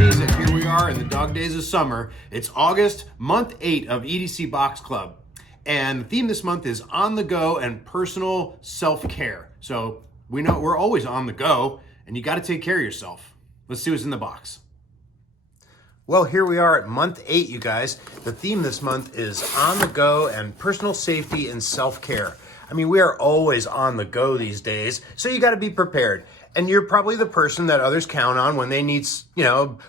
softies, and here we are in the dog days of summer. It's August, month 8 of EDC Box Club. And the theme this month is on the go and personal self-care. So we know we're always on the go and you got to take care of yourself. Let's see what's in the box. Well, here we are at month 8, you guys. The theme this month is on the go and personal safety and self-care. I mean, we are always on the go these days, so you got to be prepared. And you're probably the person that others count on when they need,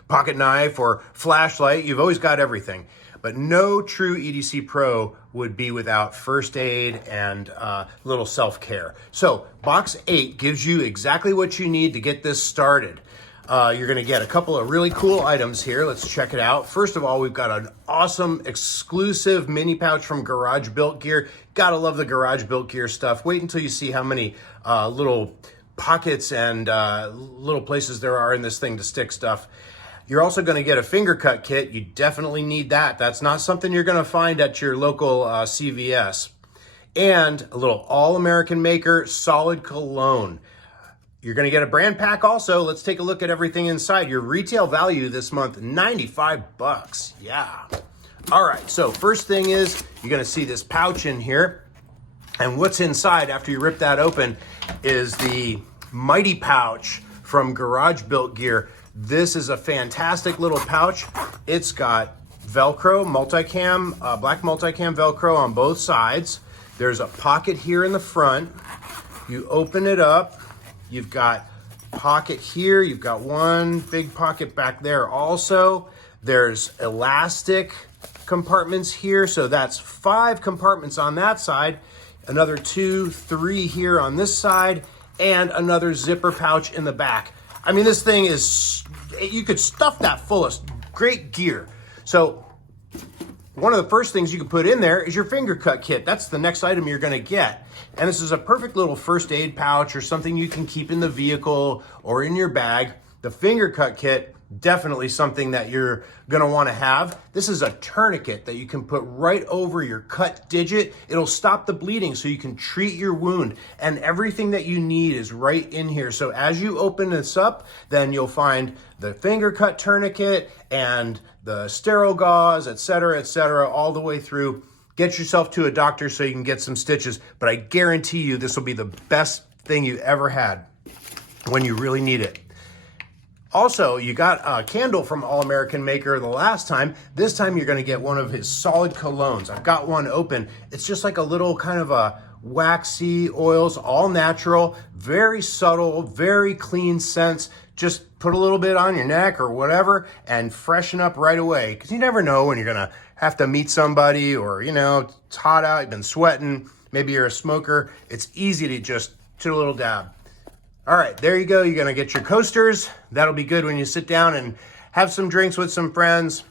pocket knife or flashlight. You've always got everything. But no true EDC pro would be without first aid and a little self-care. So box 8 gives you exactly what you need to get this started. You're gonna get a couple of really cool items here. Let's check it out. First of all, we've got an awesome exclusive mini pouch from Garage Built Gear. Gotta love the Garage Built Gear stuff. Wait until you see how many little pockets and little places there are in this thing to stick stuff. You're also gonna get a finger cut kit. You definitely need that. That's not something you're gonna find at your local CVS. And a little All-American Maker solid cologne. You're gonna get a brand pack also. Let's take a look at everything inside. Your retail value this month, 95 bucks. Yeah. All right, so first thing is you're gonna see this pouch in here. And what's inside after you rip that open is the Mighty Pouch from Garage Built Gear. This is a fantastic little pouch. It's got Velcro, multicam, black multicam Velcro on both sides. There's a pocket here in the front. You open it up. You've got pocket here. You've got one big pocket back there also. There's elastic compartments here. So that's 5 compartments on that side. Another 2, 3 here on this side. And another zipper pouch in the back. I mean, this thing is, you could stuff that full of great gear. So one of the first things you can put in there is your finger cut kit. That's the next item you're gonna get. And this is a perfect little first aid pouch or something you can keep in the vehicle or in your bag. The finger cut kit, definitely something that you're gonna wanna have. This is a tourniquet that you can put right over your cut digit. It'll stop the bleeding so you can treat your wound. And everything that you need is right in here. So as you open this up, then you'll find the finger cut tourniquet and the sterile gauze, et cetera, all the way through. Get yourself to a doctor so you can get some stitches. But I guarantee you this will be the best thing you ever had when you really need it. Also, you got a candle from All-American Maker the last time. This time you're gonna get one of his solid colognes. I've got one open. It's just like a little kind of a waxy oils, all natural, very subtle, very clean scents. Just put a little bit on your neck or whatever and freshen up right away. Because you never know when you're gonna have to meet somebody or, it's hot out, you've been sweating, maybe you're a smoker. It's easy to just do a little dab. All right, there you go. You're gonna get your coasters. That'll be good when you sit down and have some drinks with some friends.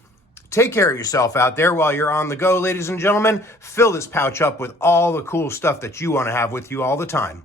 Take care of yourself out there while you're on the go, ladies and gentlemen. Fill this pouch up with all the cool stuff that you wanna have with you all the time.